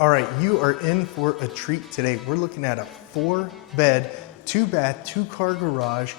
All right, you are in for a treat today. We're looking at a 4-bed, 2-bath, 2-car garage,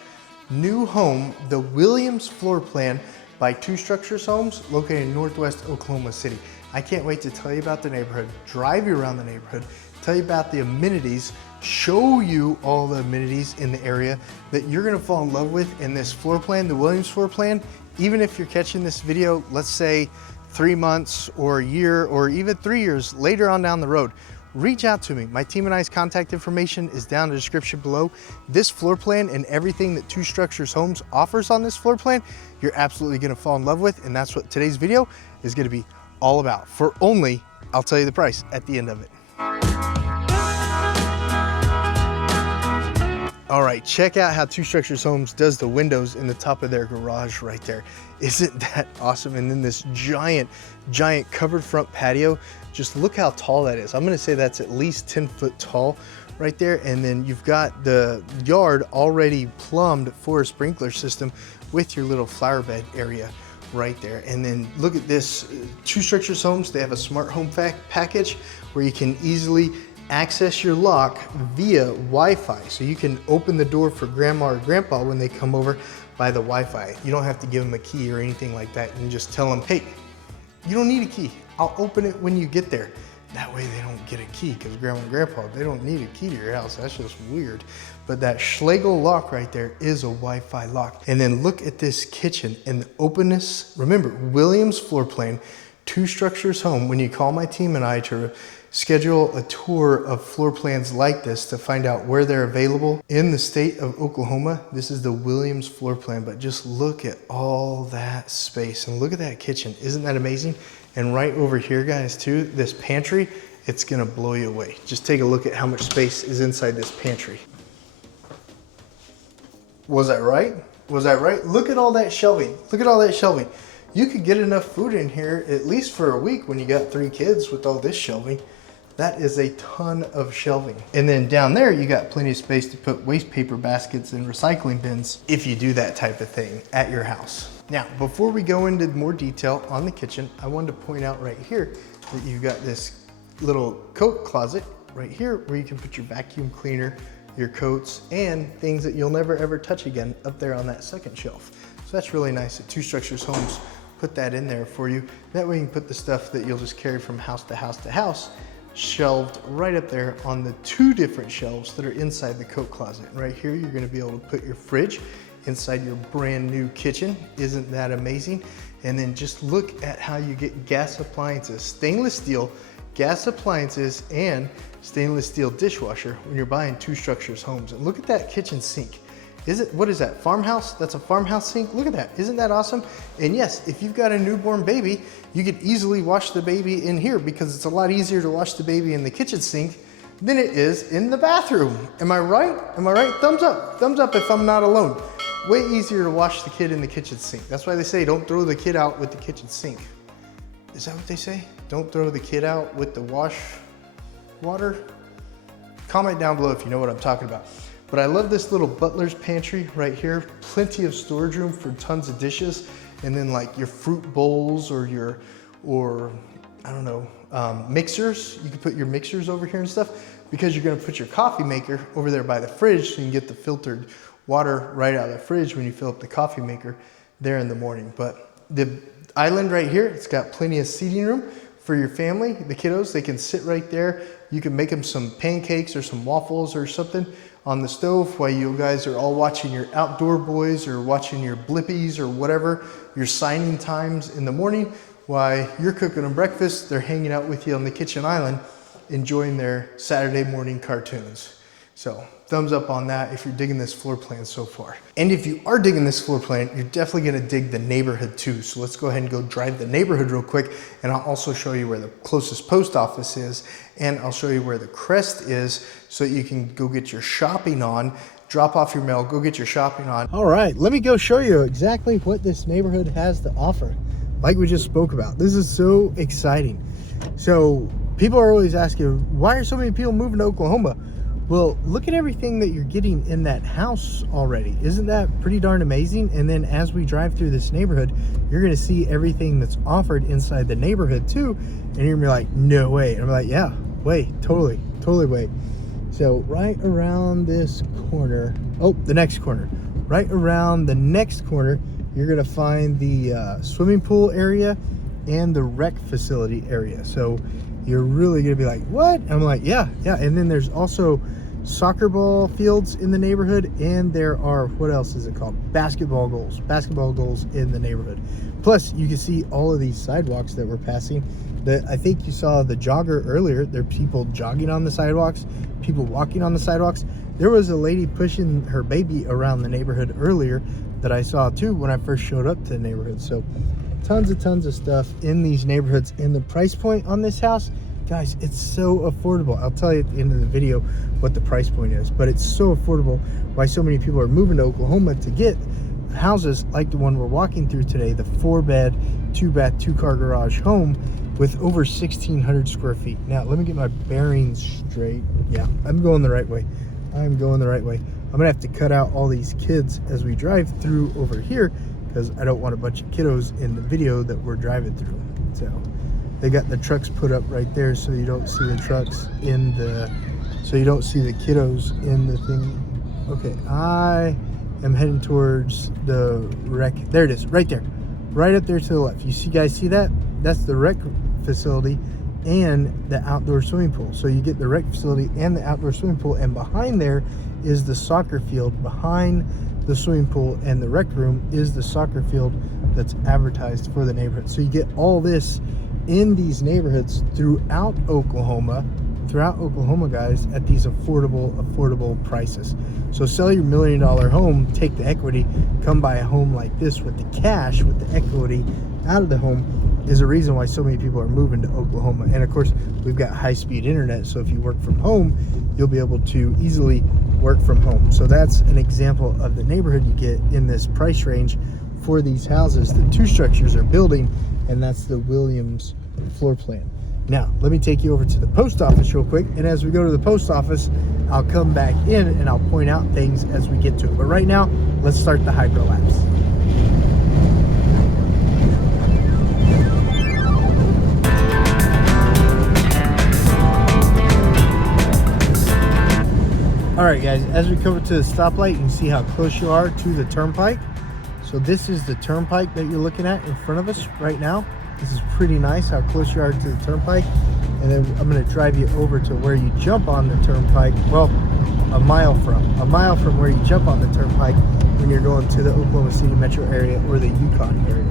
new home, the Williams floor plan by Two Structures Homes located in Northwest Oklahoma City. I can't wait to tell you about the neighborhood, drive you around the neighborhood, tell you about the amenities, show you all the amenities in the area that you're gonna fall in love with in this floor plan, the Williams floor plan. Even if you're catching this video, let's say 3 months or a year or even 3 years later on down the road, reach out to me. My team and I's contact information is down in the description below. This floor plan and everything that Two Structures Homes offers on this floor plan, you're absolutely gonna fall in love with, and that's what today's video is gonna be all about. For only, I'll tell you the price at the end of it. All right, check out how Two Structures Homes does the windows in the top of their garage right there. Isn't that awesome? And then this giant covered front patio. Just look how tall that is. I'm gonna say that's at least 10 foot tall right there. And then you've got the yard already plumbed for a sprinkler system with your little flower bed area right there. And then look at this, Two Structures Homes, they have a smart home package where you can easily access your lock via Wi-Fi. So you can open the door for grandma or grandpa when they come over by the Wi-Fi. You don't have to give them a key or anything like that. You can just tell them, hey, you don't need a key. I'll open it when you get there. That way they don't get a key, because grandma and grandpa, they don't need a key to your house. That's just weird. But that Schlegel lock right there is a Wi-Fi lock. And then look at this kitchen and the openness. Remember, Williams floor plan, Two Structures Home. When you call my team and I to schedule a tour of floor plans like this to find out where they're available in the state of Oklahoma, this is the Williams floor plan. But just look at all that space and look at that kitchen. Isn't that amazing? And right over here, guys, too, this pantry, it's gonna blow you away. Just take a look at how much space is inside this pantry. Was I right? Was I right? Look at all that shelving. Look at all that shelving. You could get enough food in here at least for a week when you got 3 kids with all this shelving. That is a ton of shelving. And then down there, you got plenty of space to put waste paper baskets and recycling bins if you do that type of thing at your house. Now, before we go into more detail on the kitchen, I wanted to point out right here that you've got this little coat closet right here where you can put your vacuum cleaner, your coats, and things that you'll never ever touch again up there on that second shelf. So that's really nice that Two Structures Homes put that in there for you. That way you can put the stuff that you'll just carry from house to house to house shelved right up there on the 2 different shelves that are inside the coat closet. Right here, you're gonna be able to put your fridge inside your brand new kitchen. Isn't that amazing? And then just look at how you get gas appliances, stainless steel gas appliances and stainless steel dishwasher when you're buying Two Structures Homes. And look at that kitchen sink. What is that, Farmhouse? That's a Farmhouse sink? Look at that, isn't that awesome? And yes, if you've got a newborn baby, you could easily wash the baby in here because it's a lot easier to wash the baby in the kitchen sink than it is in the bathroom. Am I right? Am I right? Thumbs up if I'm not alone. Way easier to wash the kid in the kitchen sink. That's why they say don't throw the kid out with the kitchen sink. Is that what they say? Don't throw the kid out with the wash water? Comment down below if you know what I'm talking about. But I love this little butler's pantry right here. Plenty of storage room for tons of dishes. And then like your fruit bowls or I don't know, mixers. You can put your mixers over here and stuff because you're gonna put your coffee maker over there by the fridge so you can get the filtered water right out of the fridge when you fill up the coffee maker there in the morning. But the island right here, it's got plenty of seating room for your family. The kiddos, they can sit right there. You can make them some pancakes or some waffles or something on the stove while you guys are all watching your Outdoor Boys or watching your Blippies or whatever, your signing times in the morning. While you're cooking them breakfast, they're hanging out with you on the kitchen island, enjoying their Saturday morning cartoons. So thumbs up on that if you're digging this floor plan so far. And if you are digging this floor plan, you're definitely gonna dig the neighborhood too. So let's go ahead and go drive the neighborhood real quick, and I'll also show you where the closest post office is, and I'll show you where the crest is so you can go get your shopping on, drop off your mail, go get your shopping on. All right, let me go show you exactly what this neighborhood has to offer. Like we just spoke about, this is so exciting. So people are always asking, why are so many people moving to Oklahoma? Well, look at everything that you're getting in that house already. Isn't that pretty darn amazing? And then as we drive through this neighborhood, you're gonna see everything that's offered inside the neighborhood too. And you're gonna be like, no way. And I'm like, yeah, Way, totally way. So right around this corner, oh, the next corner, right around the next corner, you're gonna find the swimming pool area and the rec facility area. So you're really gonna be like, what? I'm like, yeah. And then there's also soccer ball fields in the neighborhood, and there are, what else is it called? Basketball goals in the neighborhood. Plus, you can see all of these sidewalks that we're passing. I think you saw the jogger earlier. There are people jogging on the sidewalks, people walking on the sidewalks. There was a lady pushing her baby around the neighborhood earlier that I saw too when I first showed up to the neighborhood. So tons of stuff in these neighborhoods. And the price point on this house, guys, it's so affordable. I'll tell you at the end of the video what the price point is, but it's so affordable why so many people are moving to Oklahoma to get houses like the one we're walking through today, the 4-bed, 2-bath, 2-car garage home with over 1,600 square feet. Now, let me get my bearings straight. Yeah, I'm going the right way. I'm gonna have to cut out all these kids as we drive through over here because I don't want a bunch of kiddos in the video that we're driving through. So they got the trucks put up right there so you don't see the trucks in the, so you don't see the kiddos in the thing. Okay, I am heading towards the rec. There it is, right there, right up there to the left. You guys see that? That's the rec facility and the outdoor swimming pool. So you get the rec facility and the outdoor swimming pool, and behind there is the soccer field. Behind the swimming pool and the rec room is the soccer field that's advertised for the neighborhood. So you get all this in these neighborhoods throughout Oklahoma, guys, at these affordable prices. So sell your $1 million home, take the equity, come buy a home like this with the cash, with the equity out of the home, is a reason why so many people are moving to Oklahoma. And of course, we've got high-speed internet, so if you work from home, you'll be able to easily work from home. So that's an example of the neighborhood you get in this price range for these houses. The 2 structures are building, and that's the Williams floor plan. Now, let me take you over to the post office real quick, and as we go to the post office, I'll come back in and I'll point out things as we get to it. But right now, let's start the hydro laps. All right, guys, as we come to the stoplight, you can see how close you are to the turnpike. So this is the turnpike that you're looking at in front of us right now. This is pretty nice how close you are to the turnpike. And then I'm going to drive you over to where you jump on the turnpike. Well, a mile from where you jump on the turnpike when you're going to the Oklahoma City metro area or the Yukon area.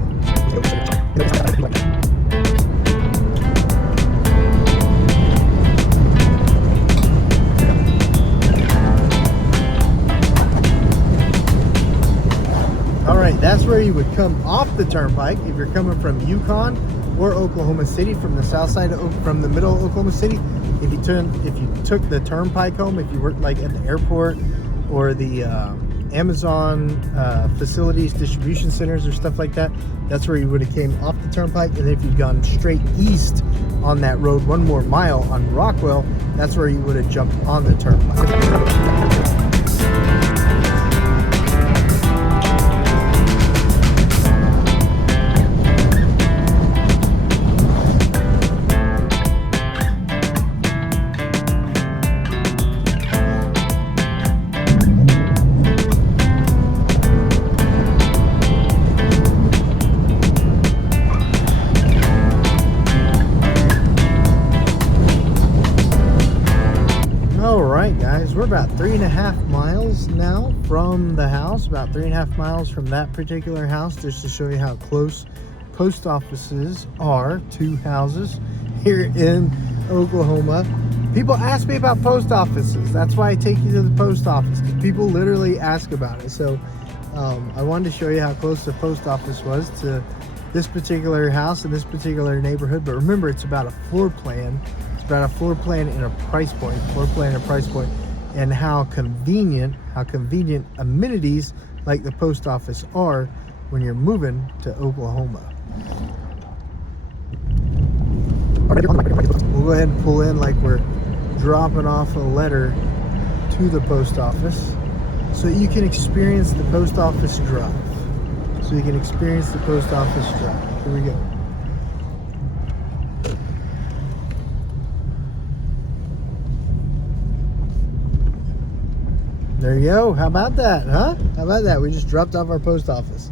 That's where you would come off the turnpike if you're coming from Yukon or Oklahoma City, from the south side from the middle of Oklahoma City. If you took the turnpike home, if you worked like at the airport or the Amazon facilities, distribution centers or stuff like that, that's where you would have came off the turnpike. And if you'd gone straight east on that road 1 more mile on Rockwell, that's where you would have jumped on the turnpike. We're about 3.5 miles now from the house, about 3.5 miles from that particular house, just to show you how close post offices are to houses here in Oklahoma. People ask me about post offices. That's why I take you to the post office, because people literally ask about it. So I wanted to show you how close the post office was to this particular house in this particular neighborhood. But remember, it's about a floor plan. It's about a floor plan and a price point. And how convenient amenities like the post office are when you're moving to Oklahoma. We'll go ahead and pull in like we're dropping off a letter to the post office so you can experience the post office drive. Here we go. There you go. How about that, huh? How about that? We just dropped off our post office.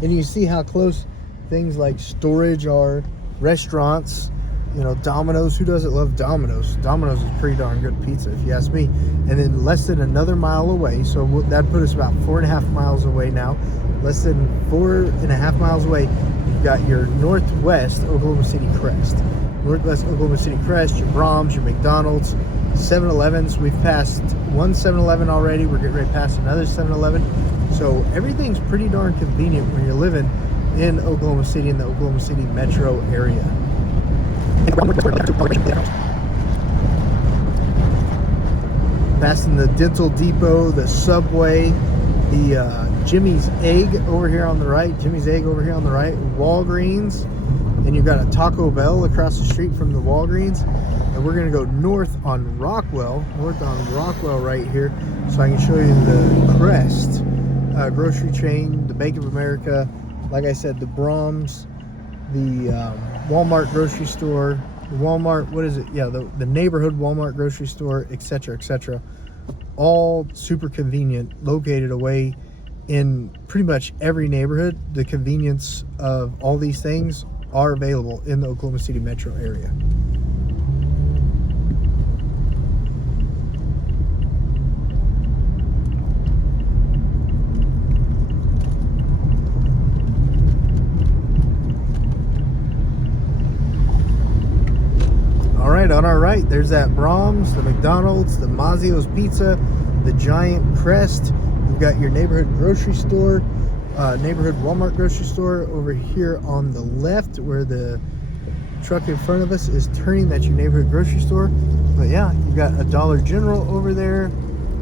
And you see how close things like storage are, restaurants, you know, Domino's. Who doesn't love Domino's? Domino's is pretty darn good pizza, if you ask me. And then less than another mile away, so that put us about 4.5 miles away now. Less than 4.5 miles away, you've got your Northwest Oklahoma City Crest. Northwest Oklahoma City Crest, your Brahms, your McDonald's, 7-Elevens. We've passed one 7-Eleven already. We're getting ready to pass another 7-Eleven. So everything's pretty darn convenient when you're living in Oklahoma City, in the Oklahoma City metro area. Passing the Dental Depot, the Subway, the Jimmy's Egg over here on the right, Walgreens, and you've got a Taco Bell across the street from the Walgreens. And we're going to go north on Rockwell right here, so I can show you the Crest grocery chain, the Bank of America, like I said, the Brahms, the Walmart grocery store, the Walmart, what is it? Yeah, the neighborhood Walmart grocery store, etc., etc. All super convenient, located away in pretty much every neighborhood. The convenience of all these things are available in the Oklahoma City metro area. On our right, there's that Brahms, the McDonald's, the Mazzio's Pizza, the Giant Crest. You've got your neighborhood grocery store, neighborhood Walmart grocery store over here on the left, where the truck in front of us is turning. That's your neighborhood grocery store. But yeah, you've got a Dollar General over there.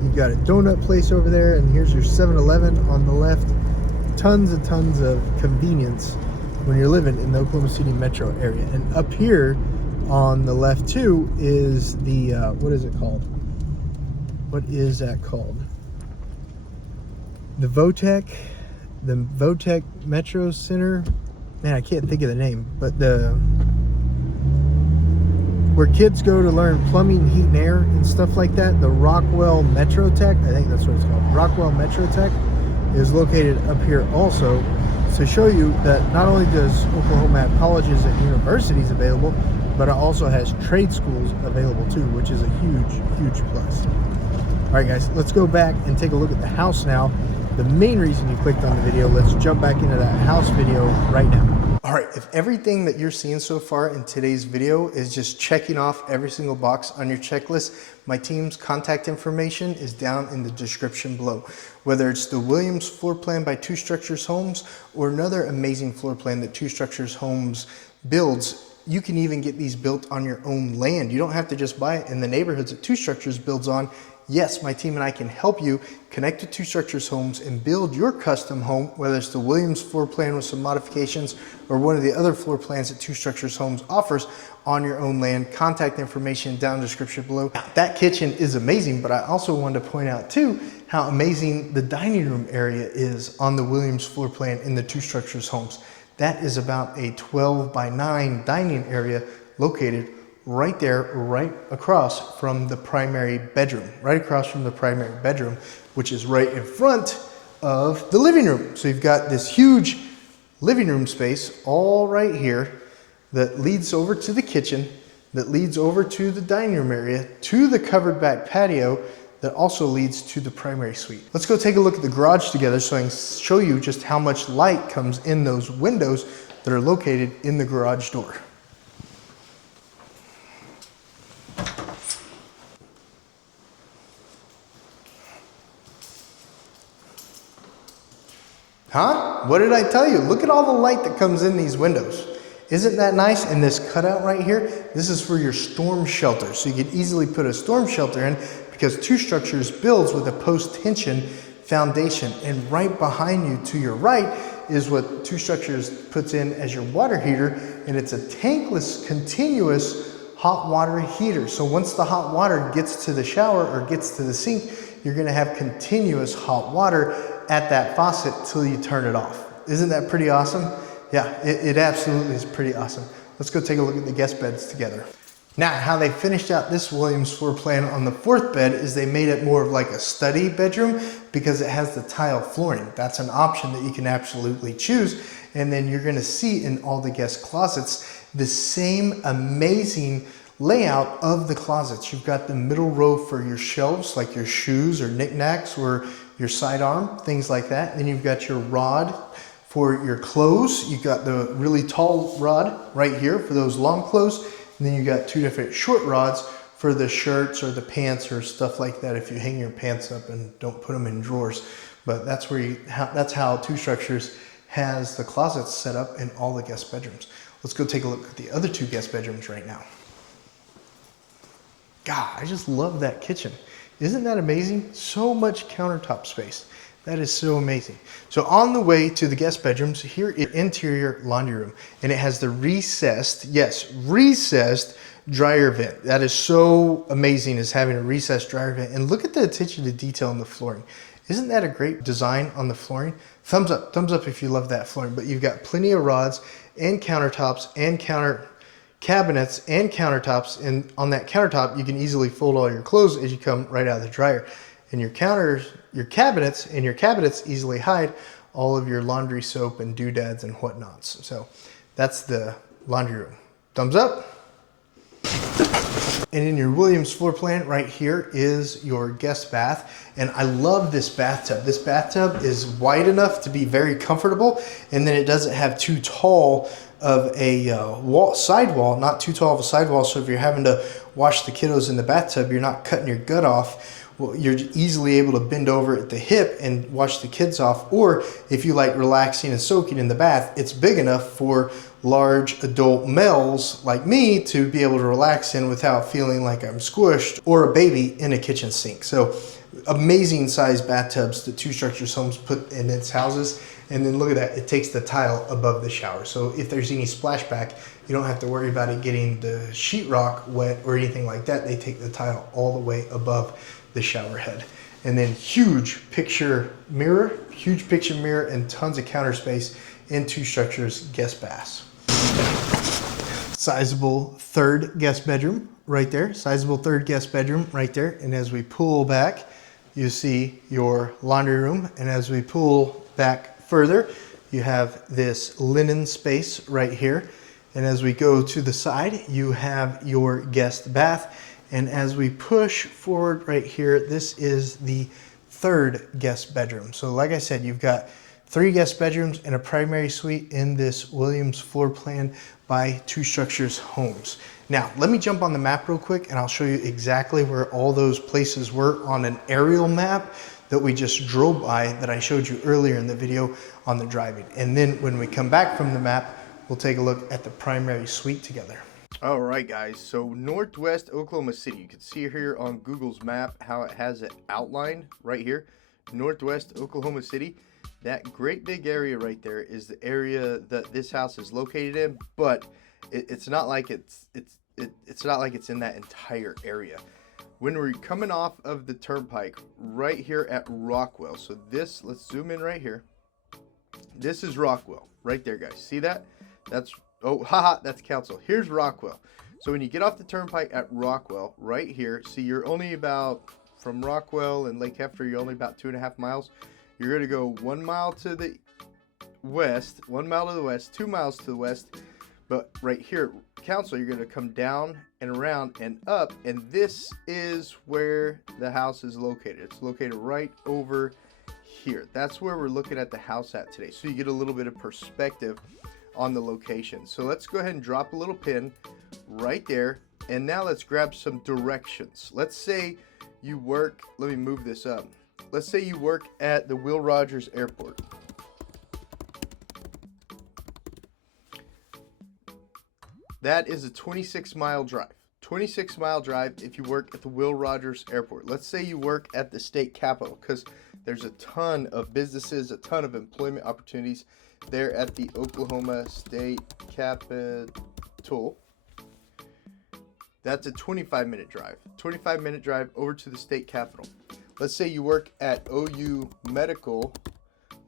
You've got a donut place over there, and here's your 7-Eleven on the left. Tons and tons of convenience when you're living in the Oklahoma City metro area. And up here on the left too is the what is it called? What is that called? The Votech Metro Center. Man, I can't think of the name, but where kids go to learn plumbing, heat and air and stuff like that. The Rockwell Metro Tech, I think that's what it's called. Rockwell Metro Tech is located up here also, to show you that not only does Oklahoma have colleges and universities available, but it also has trade schools available too, which is a huge plus. All right, guys, let's go back and take a look at the house now. The main reason you clicked on the video, let's jump back into that house video right now. All right, if everything that you're seeing so far in today's video is just checking off every single box on your checklist, my team's contact information is down in the description below. Whether it's the Williams floor plan by Two Structures Homes or another amazing floor plan that Two Structures Homes builds, you can even get these built on your own land. You don't have to just buy it in the neighborhoods that Two Structures builds on. Yes, my team and I can help you connect to Two Structures Homes and build your custom home, whether it's the Williams floor plan with some modifications or one of the other floor plans that Two Structures Homes offers on your own land. Contact information down in the description below. Now, that kitchen is amazing, but I also wanted to point out too how amazing the dining room area is on the Williams floor plan in the Two Structures Homes. That is about a 12x9 dining area located right there, right across from the primary bedroom, which is right in front of the living room. So you've got this huge living room space all right here that leads over to the kitchen, that leads over to the dining room area, to the covered back patio, that also leads to the primary suite. Let's go take a look at the garage together so I can show you just how much light comes in those windows that are located in the garage door. Huh? What did I tell you? Look at all the light that comes in these windows. Isn't that nice? And this cutout right here, this is for your storm shelter. So you could easily put a storm shelter in, because Two Structures builds with a post-tension foundation. And right behind you to your right is what Two Structures puts in as your water heater. And it's a tankless, continuous hot water heater. So once the hot water gets to the shower or gets to the sink, you're gonna have continuous hot water at that faucet till you turn it off. Isn't that pretty awesome? Yeah, it absolutely is pretty awesome. Let's go take a look at the guest beds together. Now, how they finished out this Williams floor plan on the fourth bed is they made it more of like a study bedroom because it has the tile flooring. That's an option that you can absolutely choose. And then you're gonna see in all the guest closets the same amazing layout of the closets. You've got the middle row for your shelves, like your shoes or knickknacks or your sidearm, things like that. Then you've got your rod for your clothes. You've got the really tall rod right here for those long clothes. And then you got two different short rods for the shirts or the pants or stuff like that if you hang your pants up and don't put them in drawers. But that's where that's how Two Structures has the closets set up in all the guest bedrooms. Let's go take a look at the other two guest bedrooms right now. God, I just love that kitchen. Isn't that amazing? So much countertop space. That is so amazing. So on the way to the guest bedrooms, here is interior laundry room. And it has the recessed, yes, recessed dryer vent. That is so amazing, is having a recessed dryer vent. And look at the attention to detail on the flooring. Isn't that a great design on the flooring? Thumbs up if you love that flooring. But you've got plenty of rods and countertops and counter cabinets and countertops. And on that countertop, you can easily fold all your clothes as you come right out of the dryer. And your cabinets easily hide all of your laundry soap and doodads and whatnots. So that's the laundry room. Thumbs up. And in your Williams floor plan right here is your guest bath. And I love this bathtub. This bathtub is wide enough to be very comfortable. And then it doesn't have too tall of a sidewall, not too tall of a sidewall. So if you're having to wash the kiddos in the bathtub, you're not cutting your gut off. Well, you're easily able to bend over at the hip and wash the kids off. Or if you like relaxing and soaking in the bath, it's big enough for large adult males like me to be able to relax in without feeling like I'm squished, or a baby in a kitchen sink. So amazing size bathtubs that Two Structures Homes put in its houses. And then look at that, it takes the tile above the shower. So if there's any splashback, you don't have to worry about it getting the sheetrock wet or anything like that. They take the tile all the way above the shower head. And then huge picture mirror, and tons of counter space in Two Structures guest baths. Sizable third guest bedroom right there. Sizable third guest bedroom right there. And as we pull back, you see your laundry room. And as we pull back further, you have this linen space right here. And as we go to the side, you have your guest bath. And as we push forward right here, this is the third guest bedroom. So like I said, you've got 3 guest bedrooms and a primary suite in this Williams floor plan by Two Structures Homes. Now, let me jump on the map real quick and I'll show you exactly where all those places were on an aerial map that we just drove by that I showed you earlier in the video on the driving. And then when we come back from the map, we'll take a look at the primary suite together. All right, guys, so Northwest Oklahoma City. You can see here on Google's map how it has it outlined right here. Northwest Oklahoma City. That great big area right there is the area that this house is located in, but it's not like it's not like it's in that entire area. When we're coming off of the turnpike right here at Rockwell, so this, let's zoom in right here. This is Rockwell right there, guys. See that? That's, oh, haha, that's Council. Here's Rockwell. So when you get off the turnpike at Rockwell right here, see, you're only about, from Rockwell and Lake Hefner, you're only about 2.5 miles. You're going to go 1 mile to the west, 1 mile to the west, 2 miles to the west. But right here at Council, you're going to come down and around and up. And this is where the house is located. It's located right over here. That's where we're looking at the house at today. So you get a little bit of perspective on the location. So let's go ahead and drop a little pin right there. And now let's grab some directions. Let's say you work, let me move this up. Let's say you work at the Will Rogers Airport. That is a 26-mile drive. 26-mile drive if you work at the Will Rogers Airport. Let's say you work at the state capitol, because there's a ton of businesses, a ton of employment opportunities there at the Oklahoma State Capitol. That's a 25-minute drive. 25-minute drive over to the state capitol. Let's say you work at OU Medical.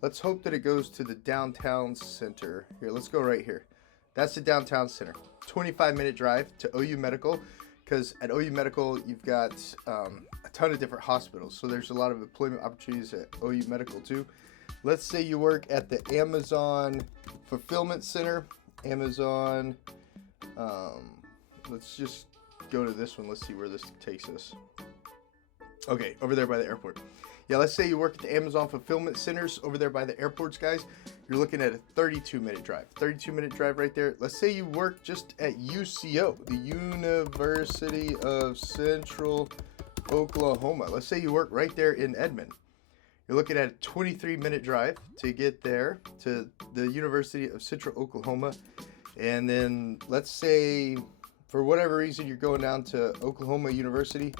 Let's hope that it goes to the downtown center. Here, let's go right here. That's the downtown center. 25-minute drive to OU Medical. because at OU Medical, you've got a ton of different hospitals. So there's a lot of employment opportunities at OU Medical too. Let's say you work at the Amazon Fulfillment Center. Amazon, let's just go to this one. Let's see where this takes us. Okay, over there by the airport. Yeah, let's say you work at the Amazon Fulfillment Centers over there by the airports, guys. You're looking at a 32-minute drive. 32-minute drive right there. Let's say you work just at UCO, the University of Central Oklahoma. Let's say you work right there in Edmond. You're looking at a 23-minute drive to get there to the University of Central Oklahoma. And then let's say for whatever reason you're going down to Oklahoma University,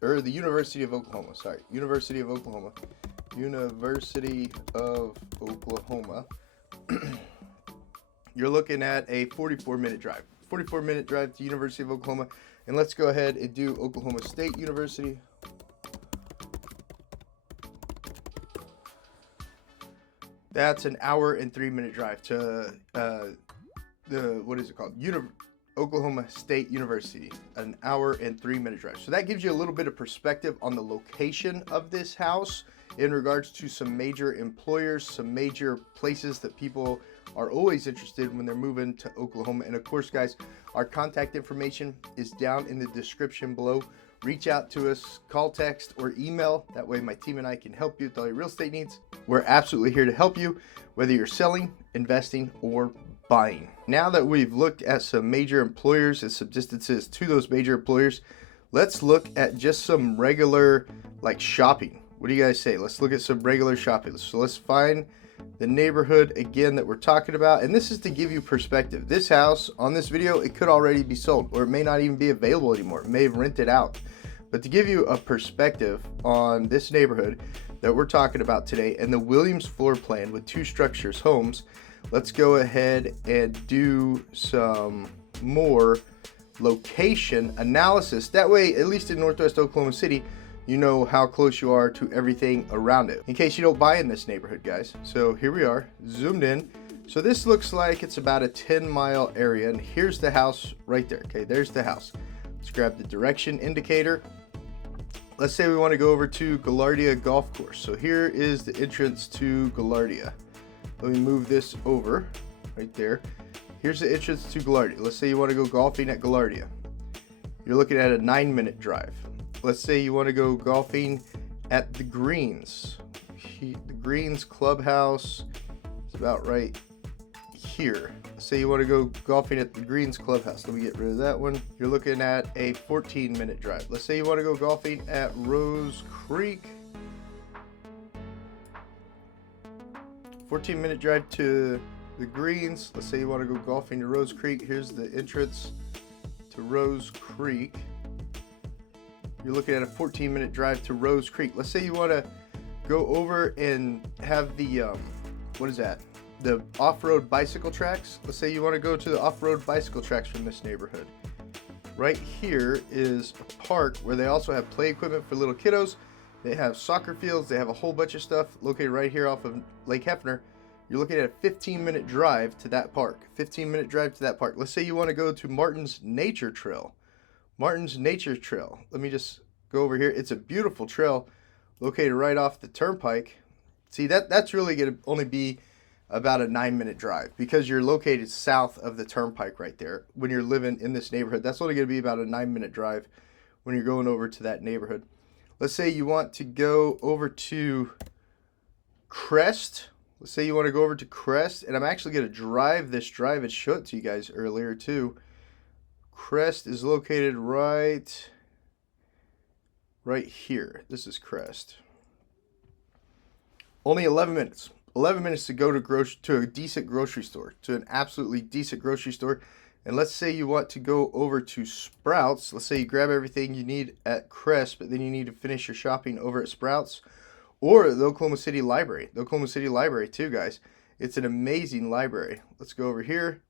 or the University of Oklahoma, sorry, University of Oklahoma. University of Oklahoma. You're looking at a 44-minute drive. 44-minute drive to University of Oklahoma. And let's go ahead and do Oklahoma State University. That's an hour and 3-minute drive to what is it called? Oklahoma State University, an hour and 3-minute drive. So that gives you a little bit of perspective on the location of this house in regards to some major employers, some major places that people are always interested when they're moving to Oklahoma. And of course, guys, our contact information is down in the description below. Reach out to us, call, text, or email. That way my team and I can help you with all your real estate needs. We're absolutely here to help you, whether you're selling, investing, or buying. Now that we've looked at some major employers and some distances to those major employers, let's look at just some regular like shopping. What do you guys say? Let's look at some regular shopping. So let's find the neighborhood again that we're talking about. And this is to give you perspective. This house on this video, it could already be sold, or it may not even be available anymore. It may have rented out. But to give you a perspective on this neighborhood that we're talking about today and the Williams floor plan with 2 structures homes, let's go ahead and do some more location analysis. That way, at least in Northwest Oklahoma City, you know how close you are to everything around it, in case you don't buy in this neighborhood, guys. So here we are, zoomed in. So this looks like it's about a 10-mile area, and here's the house right there. Okay, there's the house. Let's grab the direction indicator. Let's say we want to go over to Gaillardia Golf Course. So here is the entrance to Gaillardia. Let me move this over right there. Here's the entrance to Gaillardia. Let's say you want to go golfing at Gaillardia. You're looking at a 9-minute drive. Let's say you want to go golfing at the Greens. The Greens Clubhouse is about right here. Say you want to go golfing at the Greens Clubhouse. Let me get rid of that one. You're looking at a 14-minute drive. Let's say you want to go golfing at Rose Creek. 14-minute drive to the Greens. Let's say you want to go golfing to Rose Creek. Here's the entrance to Rose Creek. You're looking at a 14-minute drive to Rose Creek. Let's say you want to go over and have the, what is that? The off-road bicycle tracks. Let's say you want to go to the off-road bicycle tracks from this neighborhood. Right here is a park where they also have play equipment for little kiddos. They have soccer fields. They have a whole bunch of stuff located right here off of Lake Hefner. You're looking at a 15-minute drive to that park. 15-minute drive to that park. Let's say you want to go to Martin's Nature Trail. Martin's Nature Trail. Let me just go over here. It's a beautiful trail located right off the turnpike. See, that's really going to only be about a 9-minute drive because you're located south of the turnpike right there. When you're living in this neighborhood, that's only going to be about a 9-minute drive when you're going over to that neighborhood. Let's say you want to go over to Crest. Let's say you want to go over to Crest, and I'm actually going to drive this drive and show it to you guys earlier too. Crest is located right here. This is Crest. Only 11 minutes. 11 minutes to go to a decent grocery store, to an absolutely decent grocery store. And let's say you want to go over to Sprouts. Let's say you grab everything you need at Crest, but then you need to finish your shopping over at Sprouts or the Oklahoma City Library. The Oklahoma City Library too, guys. It's an amazing library. Let's go over here.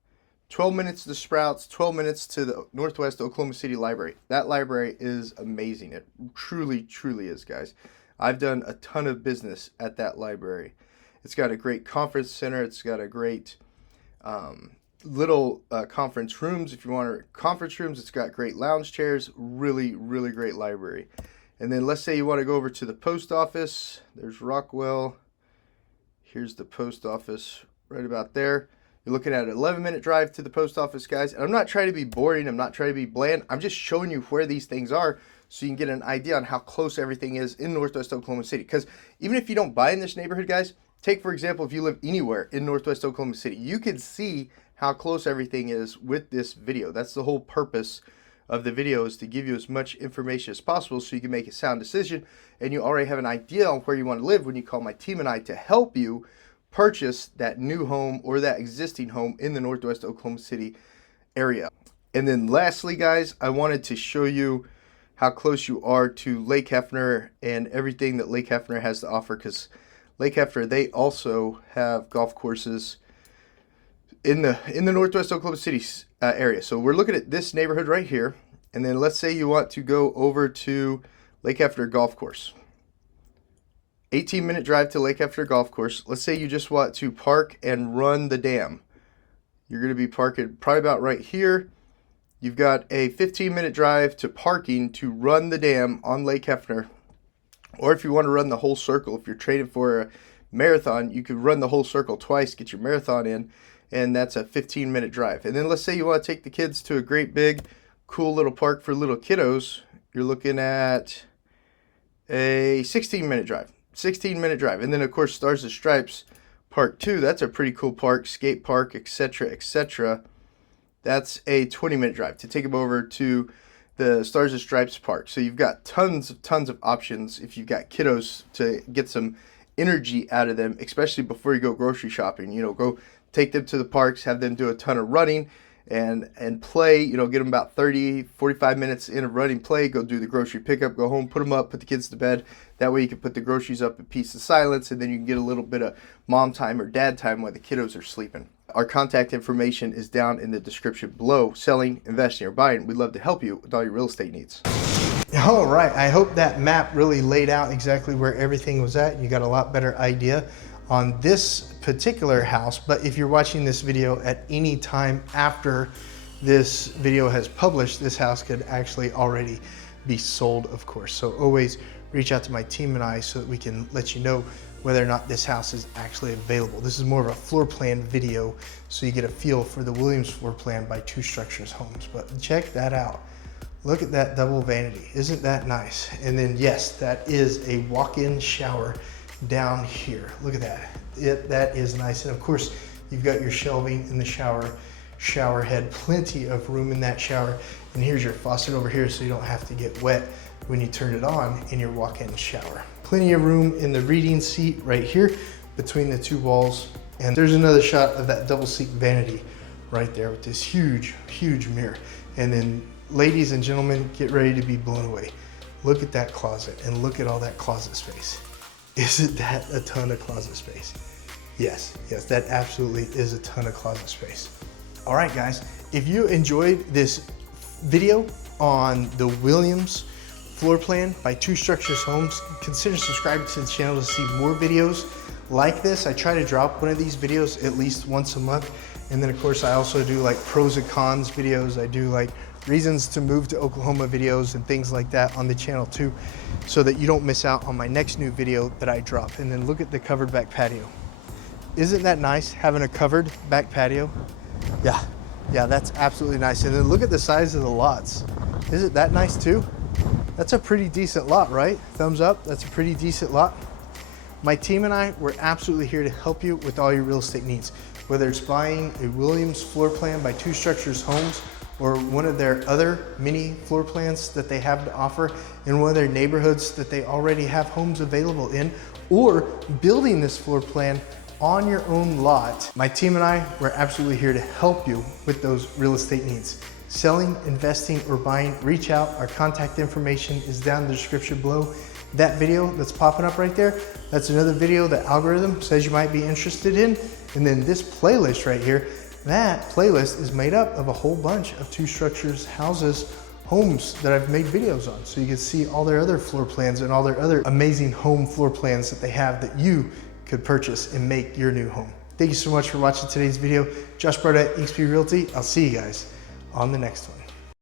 12 minutes to Sprouts, 12 minutes to the Northwest Oklahoma City Library. That library is amazing. It truly, truly is, guys. I've done a ton of business at that library. It's got a great conference center. It's got a great little conference rooms. If you want conference rooms, it's got great lounge chairs, really, really great library. And then let's say you want to go over to the post office. There's Rockwell. Here's the post office right about there. You're looking at an 11-minute drive to the post office, guys. And I'm not trying to be boring. I'm not trying to be bland. I'm just showing you where these things are so you can get an idea on how close everything is in Northwest Oklahoma City. Because even if you don't buy in this neighborhood, guys, take, for example, if you live anywhere in Northwest Oklahoma City, you can see how close everything is with this video. That's the whole purpose of the video, is to give you as much information as possible so you can make a sound decision, and you already have an idea on where you want to live when you call my team and I to help you purchase that new home or that existing home in the Northwest Oklahoma City area. And then lastly, guys, I wanted to show you how close you are to Lake Hefner and everything that Lake Hefner has to offer, because Lake Hefner, they also have golf courses in the Northwest Oklahoma City area. So we're looking at this neighborhood right here, and then let's say you want to go over to Lake Hefner Golf Course. 18-minute drive to Lake Hefner Golf Course. Let's say you just want to park and run the dam. You're going to be parking probably about right here. You've got a 15-minute drive to parking to run the dam on Lake Hefner. Or if you want to run the whole circle, if you're training for a marathon, you could run the whole circle twice, get your marathon in, and that's a 15-minute drive. And then let's say you want to take the kids to a great big cool little park for little kiddos. You're looking at a 16-minute drive. 16-minute drive. And then of course Stars and Stripes Park 2, that's a pretty cool park, skate park, etc., etc. That's a 20-minute drive to take them over to the Stars and Stripes Park. So you've got tons of options if you've got kiddos to get some energy out of them, especially before you go grocery shopping. You know, go take them to the parks, have them do a ton of running and play, you know, get them about 30-45 minutes in of running play, go do the grocery pickup, go home, put them up, put the kids to bed. That way you can put the groceries up in peace and silence, and then you can get a little bit of mom time or dad time while the kiddos are sleeping. Our contact information is down in the description below. Selling, investing, or buying, we'd love to help you with all your real estate needs. All right, I hope that map really laid out exactly where everything was at. You got a lot better idea on this particular house, but if you're watching this video at any time after this video has published, this house could actually already be sold, of course. So always reach out to my team and I so that we can let you know whether or not this house is actually available. This is more of a floor plan video, so you get a feel for the Williams floor plan by Two Structures Homes. But check that out. Look at that double vanity. Isn't that nice? And then yes, that is a walk-in shower down here. Look at that. That is nice. And of course, you've got your shelving in the shower head, plenty of room in that shower. And here's your faucet over here so you don't have to get wet when you turn it on in your walk-in shower. Plenty of room in the reading seat right here between the two walls. And there's another shot of that double seat vanity right there with this huge mirror. And then ladies and gentlemen, get ready to be blown away. Look at that closet and look at all that closet space. Isn't that a ton of closet space? Yes, that absolutely is a ton of closet space. All right, guys, if you enjoyed this video on the Williams floor plan by Two Structures Homes, consider subscribing to the channel to see more videos like this. I try to drop one of these videos at least once a month. And then of course, I also do like pros and cons videos. I do like reasons to move to Oklahoma videos and things like that on the channel too, so that you don't miss out on my next new video that I drop. And then look at the covered back patio. Isn't that nice having a covered back patio? Yeah, that's absolutely nice. And then look at the size of the lots. Isn't that nice too? That's a pretty decent lot, right? Thumbs up, that's a pretty decent lot. My team and I, we're absolutely here to help you with all your real estate needs, whether it's buying a Williams floor plan by Two Structures Homes or one of their other mini floor plans that they have to offer in one of their neighborhoods that they already have homes available in, or building this floor plan on your own lot. My team and I, we're absolutely here to help you with those real estate needs. Selling, investing, or buying, reach out. Our contact information is down in the description below. That video that's popping up right there, that's another video the algorithm says you might be interested in. And then this playlist right here, that playlist is made up of a whole bunch of Two Structures houses, homes that I've made videos on. So you can see all their other floor plans and all their other amazing home floor plans that they have that you could purchase and make your new home. Thank you so much for watching today's video. Josh Barnett, eXp Realty. I'll see you guys on the next one.